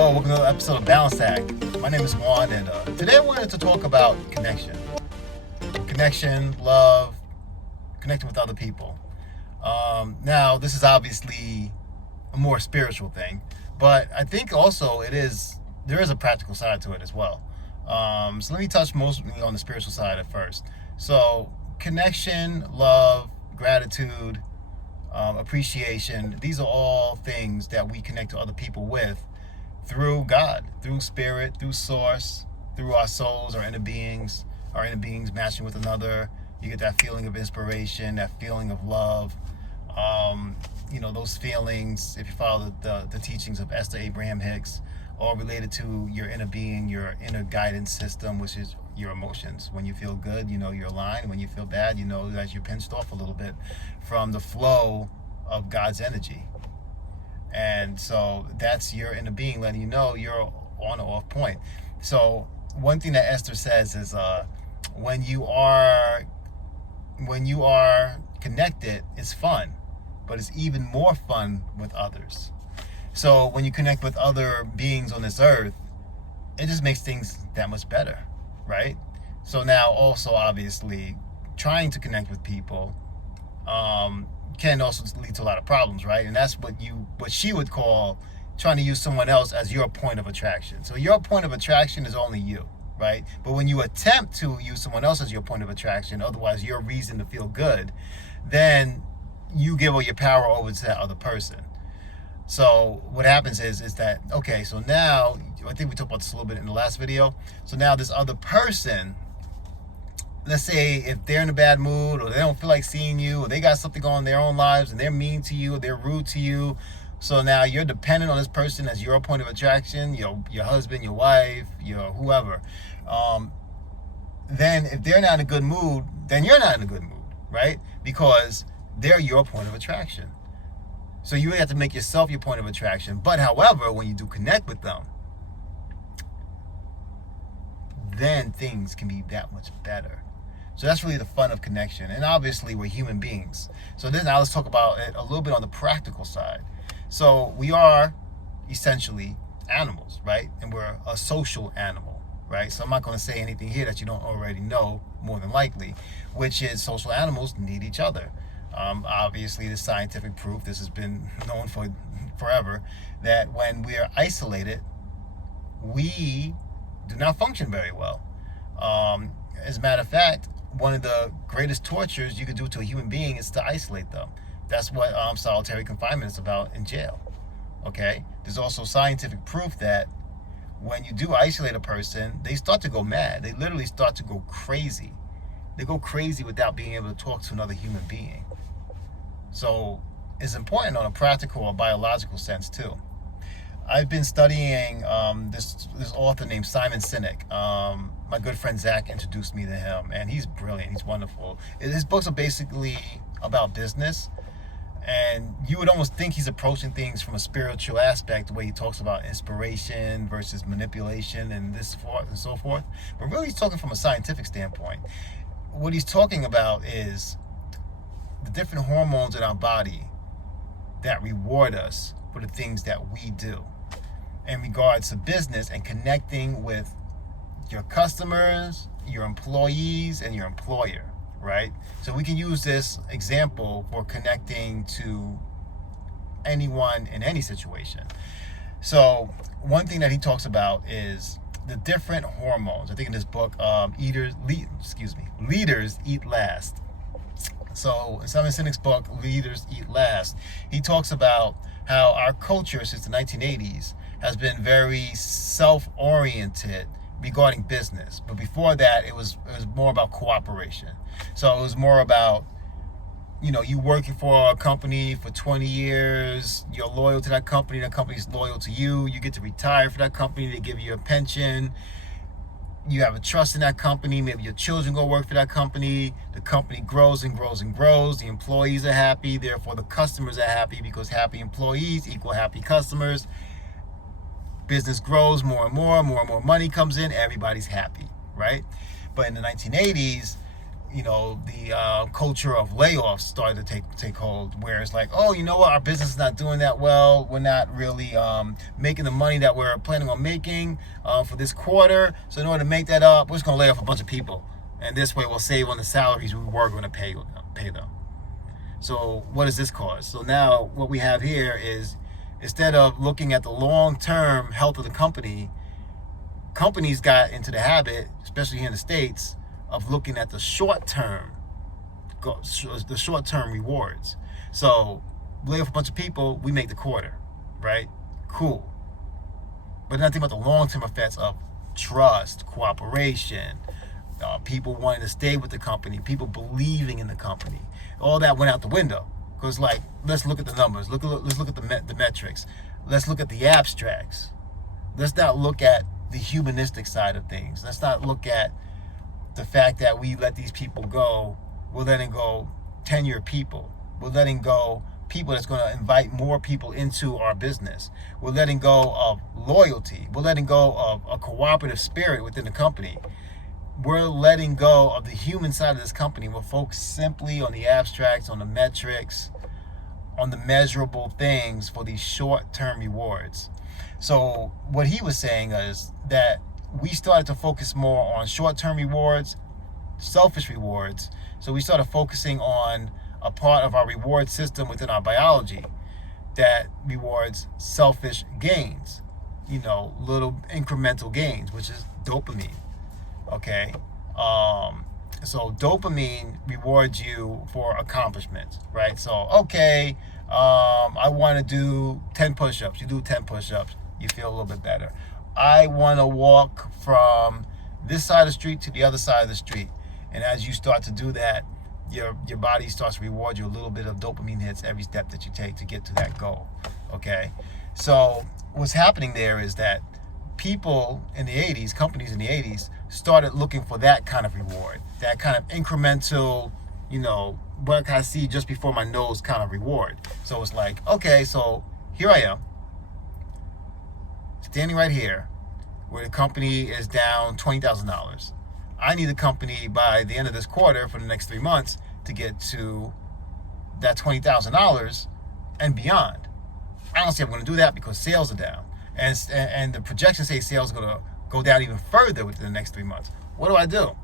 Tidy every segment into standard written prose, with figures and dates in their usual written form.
Hello, welcome to another episode of Balance Act. My name is Juan, and today I wanted to talk about connection. Connection, love, connecting with other people. Now, this is obviously a more spiritual thing, but I think also there is a practical side to it as well. So let me touch mostly on the spiritual side at first. So, connection, love, gratitude, appreciation, these are all things that we connect to other people with through God, through spirit, through source, through our souls, our inner beings matching with another. You get that feeling of inspiration, that feeling of love. Those feelings, if you follow the teachings of Esther Abraham Hicks, all related to your inner being, your inner guidance system, which is your emotions. When you feel good, you're aligned. When you feel bad, that you're pinched off a little bit from the flow of God's energy. And so that's your inner being letting you know you're on or off point. So one thing that Esther says is when you are connected, it's fun, but it's even more fun with others. So when you connect with other beings on this earth, it just makes things that much better, right? So now also obviously trying to connect with people can also lead to a lot of problems, right? And that's what she would call trying to use someone else as your point of attraction. So your point of attraction is only you, right? But when you attempt to use someone else as your point of attraction, otherwise your reason to feel good, then you give all your power over to that other person. So what happens is that, okay, so now, I think we talked about this a little bit in the last video. So now this other person, let's say if they're in a bad mood or they don't feel like seeing you or they got something going on in their own lives and they're mean to you or they're rude to you. So now you're dependent on this person as your point of attraction, your husband, your wife, your whoever. Then if they're not in a good mood, then you're not in a good mood, right? Because they're your point of attraction. So you have to make yourself your point of attraction. But however, when you do connect with them, then things can be that much better. So that's really the fun of connection. And obviously we're human beings. So now let's talk about it a little bit on the practical side. So we are essentially animals, right? And we're a social animal, right? So I'm not going to say anything here that you don't already know, more than likely, which is social animals need each other. Obviously, the scientific proof, this has been known for forever, that when we are isolated, we do not function very well. As a matter of fact, one of the greatest tortures you could do to a human being is to isolate them. That's what solitary confinement is about in jail. Okay? There's also scientific proof that when you do isolate a person, they start to go mad. They literally start to go crazy. They go crazy without being able to talk to another human being. So it's important on a practical or biological sense too. I've been studying this author named Simon Sinek. My good friend Zach introduced me to him, and he's brilliant. He's wonderful. His books are basically about business, and you would almost think he's approaching things from a spiritual aspect, the way he talks about inspiration versus manipulation and this forth and so forth. But really, he's talking from a scientific standpoint. What he's talking about is the different hormones in our body that reward us for the things that we do in regards to business and connecting with your customers, your employees, and your employer, right? So we can use this example for connecting to anyone in any situation. So one thing that he talks about is the different hormones. I think in this book, Leaders Eat Last. So in Simon Sinek's book, Leaders Eat Last, he talks about how our culture since the 1980s has been very self-oriented regarding business. But before that, it was more about cooperation. So it was more about, you working for a company for 20 years, you're loyal to that company's loyal to you, you get to retire for that company, they give you a pension, you have a trust in that company, maybe your children go work for that company, the company grows and grows and grows, the employees are happy, therefore the customers are happy, because happy employees equal happy customers. Business grows more and more money comes in, everybody's happy, right? But in the 1980s, the culture of layoffs started to take hold, where it's like, oh, you know what, our business is not doing that well. We're not really making the money that we're planning on making for this quarter. So in order to make that up, we're just going to lay off a bunch of people. And this way we'll save on the salaries we were going to pay them. So what does this cause? So now what we have here is, instead of looking at the long-term health of the company, companies got into the habit, especially here in the States, of looking at the short-term rewards. So lay off a bunch of people, we make the quarter, right? Cool. But nothing about the long-term effects of trust, cooperation, people wanting to stay with the company, people believing in the company. All that went out the window. Because, like, let's look at the numbers. Let's look at the metrics. Let's look at the abstracts. Let's not look at the humanistic side of things. Let's not look at the fact that we let these people go. We're letting go tenured people. We're letting go people that's going to invite more people into our business. We're letting go of loyalty. We're letting go of a cooperative spirit within the company. We're letting go of the human side of this company. We're focused simply on the abstracts, on the metrics, on the measurable things for these short-term rewards. So what he was saying is that we started to focus more on short-term rewards, selfish rewards. So we started focusing on a part of our reward system within our biology that rewards selfish gains, little incremental gains, which is dopamine. Okay, so dopamine rewards you for accomplishments, right? So, okay, I want to do 10 push-ups. You do 10 push-ups, you feel a little bit better. I want to walk from this side of the street to the other side of the street. And as you start to do that, your body starts to reward you a little bit of dopamine hits every step that you take to get to that goal, okay? So what's happening there is that people in the 80s, companies in the 80s, started looking for that kind of reward, that kind of incremental, what can I see just before my nose kind of reward. So it's like, okay, so here I am, standing right here, where the company is down $20,000. I need the company by the end of this quarter for the next 3 months to get to that $20,000 and beyond. I don't see I'm going to do that because sales are down. And the projections say sales are going to go down even further within the next 3 months. What do I do?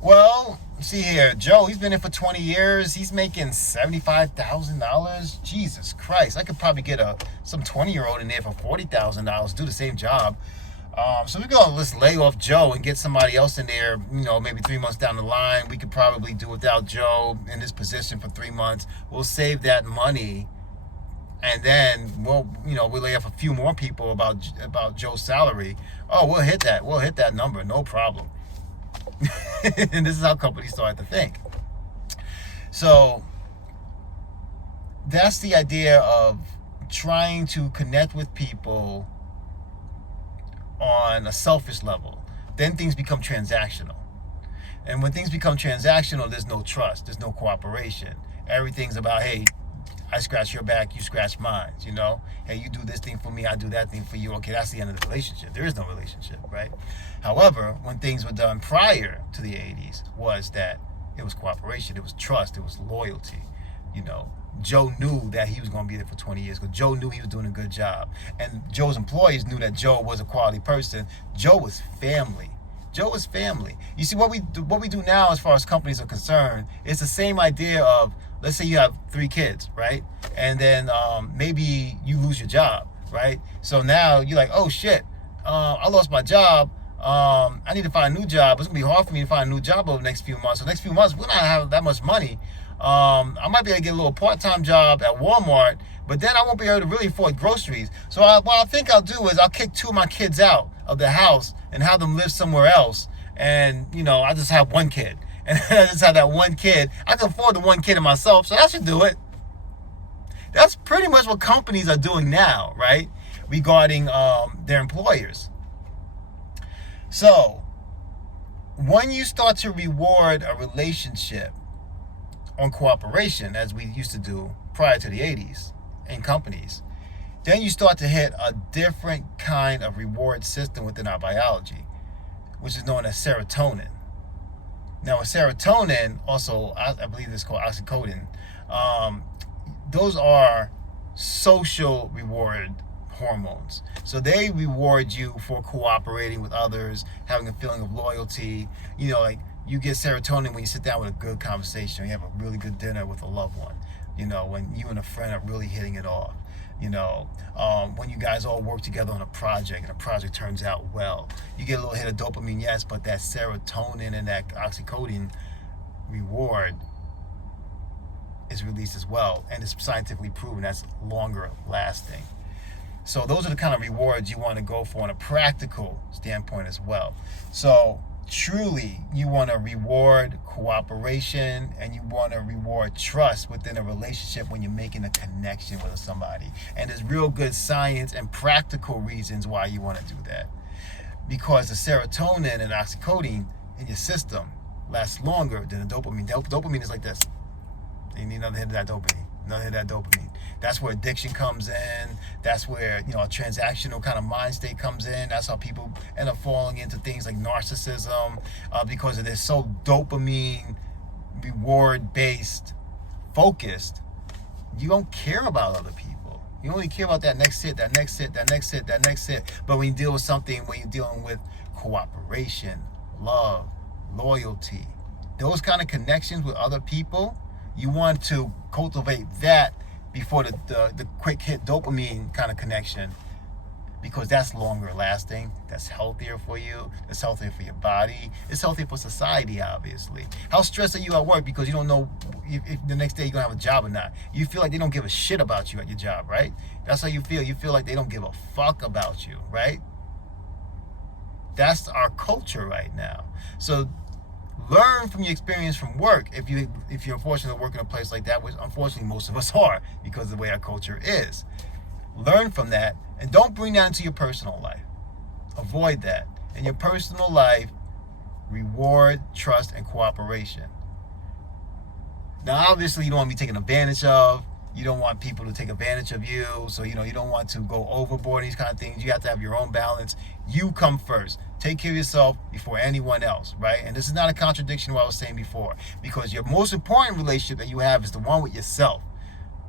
Well, see here, Joe, he's been in for 20 years. He's making $75,000. Jesus Christ. I could probably get some 20-year-old in there for $40,000, do the same job. So we're going to let's lay off Joe and get somebody else in there, maybe 3 months down the line. We could probably do without Joe in this position for 3 months. We'll save that money. And then we'll lay off a few more people about Joe's salary. Oh, we'll hit that number, no problem. And this is how companies start to think. So that's the idea of trying to connect with people on a selfish level. Then things become transactional. And when things become transactional, there's no trust, there's no cooperation. Everything's about, hey, I scratch your back, you scratch mine, Hey, you do this thing for me, I do that thing for you. Okay, that's the end of the relationship. There is no relationship, right? However, when things were done prior to the 80s, was that it was cooperation, it was trust, it was loyalty. Joe knew that he was going to be there for 20 years because Joe knew he was doing a good job. And Joe's employees knew that Joe was a quality person. Joe was family. Joe was family. You see, what we do now as far as companies are concerned, it's the same idea of, let's say you have 3 kids, right? And then maybe you lose your job, right? So now you're like, oh shit, I lost my job. I need to find a new job. It's gonna be hard for me to find a new job over the next few months. So the next few months, we're not have that much money. I might be able to get a little part-time job at Walmart, but then I won't be able to really afford groceries. So what I think I'll do is I'll kick 2 of my kids out of the house and have them live somewhere else. And, I just have 1 kid. And I just have that 1 kid. I can afford the 1 kid in myself, so that should do it. That's pretty much what companies are doing now, right? Regarding their employers. So, when you start to reward a relationship on cooperation, as we used to do prior to the 80s in companies, then you start to hit a different kind of reward system within our biology, which is known as serotonin. Now, with serotonin, also, I believe it's called oxycodone. Um, those are social reward hormones. So they reward you for cooperating with others, having a feeling of loyalty. Like you get serotonin when you sit down with a good conversation, or you have a really good dinner with a loved one. When you and a friend are really hitting it off. When you guys all work together on a project and a project turns out well, you get a little hit of dopamine, yes, but that serotonin and that oxycodone reward is released as well, and it's scientifically proven that's longer lasting. So those are the kind of rewards you want to go for on a practical standpoint as well. So truly, you want to reward cooperation, and you want to reward trust within a relationship when you're making a connection with somebody. And there's real good science and practical reasons why you want to do that. Because the serotonin and oxycodone in your system lasts longer than the dopamine. Dopamine is like this. You need another hit of that dopamine. Another hit of that dopamine. That's where addiction comes in. That's where, a transactional kind of mind state comes in. That's how people end up falling into things like narcissism, because they're so dopamine reward-based focused. You don't care about other people. You only care about that next hit, that next hit, that next hit, that next hit. But when you deal with something, when you're dealing with cooperation, love, loyalty, those kind of connections with other people, you want to cultivate that before the quick hit dopamine kind of connection, because that's longer lasting, that's healthier for you, that's healthier for your body, it's healthier for society, obviously. How stressed are you at work because you don't know if the next day you're going to have a job or not? You feel like they don't give a shit about you at your job, right? That's how you feel. You feel like they don't give a fuck about you, right? That's our culture right now. So learn from your experience from work. If you're unfortunate to work in a place like that, which unfortunately most of us are because of the way our culture is. Learn from that, and don't bring that into your personal life. Avoid that. In your personal life, reward, trust, and cooperation. Now, obviously, you don't want to be taken advantage of. You don't want people to take advantage of you. So, you don't want to go overboard, these kind of things. You have to have your own balance. You come first. Take care of yourself before anyone else, right? And this is not a contradiction to what I was saying before, because your most important relationship that you have is the one with yourself,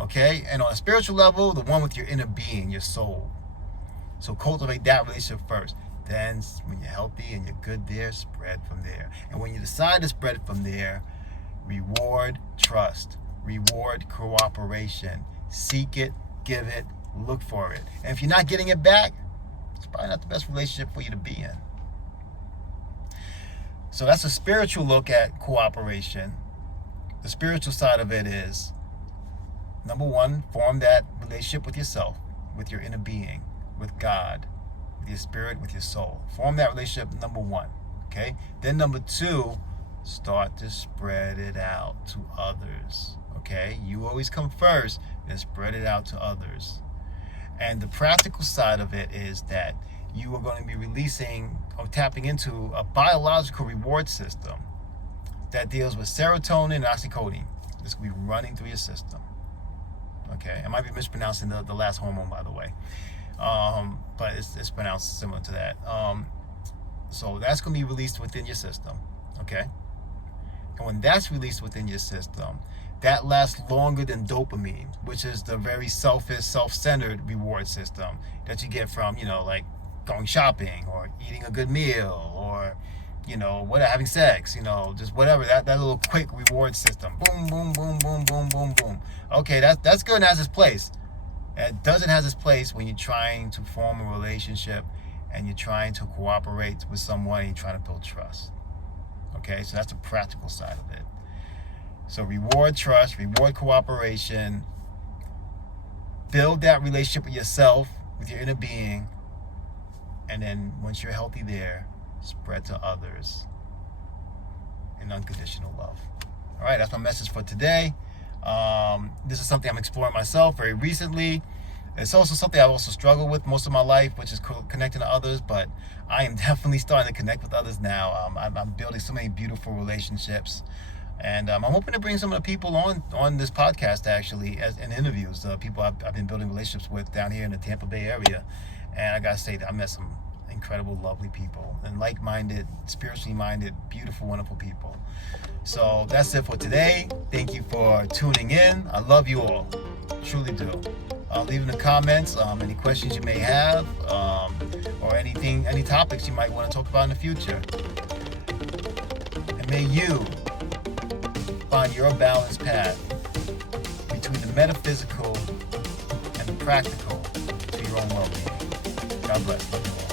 okay? And on a spiritual level, the one with your inner being, your soul. So cultivate that relationship first. Then when you're healthy and you're good there, spread from there. And when you decide to spread from there, reward trust, reward cooperation, seek it, give it, look for it. And if you're not getting it back, it's probably not the best relationship for you to be in. So that's a spiritual look at cooperation. The spiritual side of it is, number one, form that relationship with yourself, with your inner being, with God, with your spirit, with your soul. Form that relationship, number one, okay? Then number two, start to spread it out to others, okay? You always come first, then spread it out to others. And the practical side of it is that you are going to be releasing or tapping into a biological reward system that deals with serotonin and oxycodone. This will be running through your system. Okay, I might be mispronouncing the last hormone, by the way, but it's pronounced similar to that. So that's going to be released within your system. Okay, and when that's released within your system, that lasts longer than dopamine, which is the very selfish, self-centered reward system that you get from, like going shopping or eating a good meal or, having sex, just whatever, that little quick reward system. Boom, boom, boom, boom, boom, boom, boom. Okay, that's good and has its place. It doesn't have its place when you're trying to form a relationship and you're trying to cooperate with someone and you're trying to build trust. Okay, so that's the practical side of it. So reward trust, reward cooperation, build that relationship with yourself, with your inner being, and then once you're healthy there, spread to others in unconditional love. All right, that's my message for today. This is something I'm exploring myself very recently. It's also something I've also struggled with most of my life, which is connecting to others, but I am definitely starting to connect with others now. I'm building so many beautiful relationships. And I'm hoping to bring some of the people on this podcast, actually, as in interviews, people I've been building relationships with down here in the Tampa Bay area. And I got to say that I met some incredible, lovely people and like-minded, spiritually minded, beautiful, wonderful people. So that's it for today. Thank you for tuning in. I love you all. Truly do. Leave in the comments any questions you may have, or any topics you might want to talk about in the future. And may you find your balanced path between the metaphysical and the practical to your own well-being. God bless. Love you all.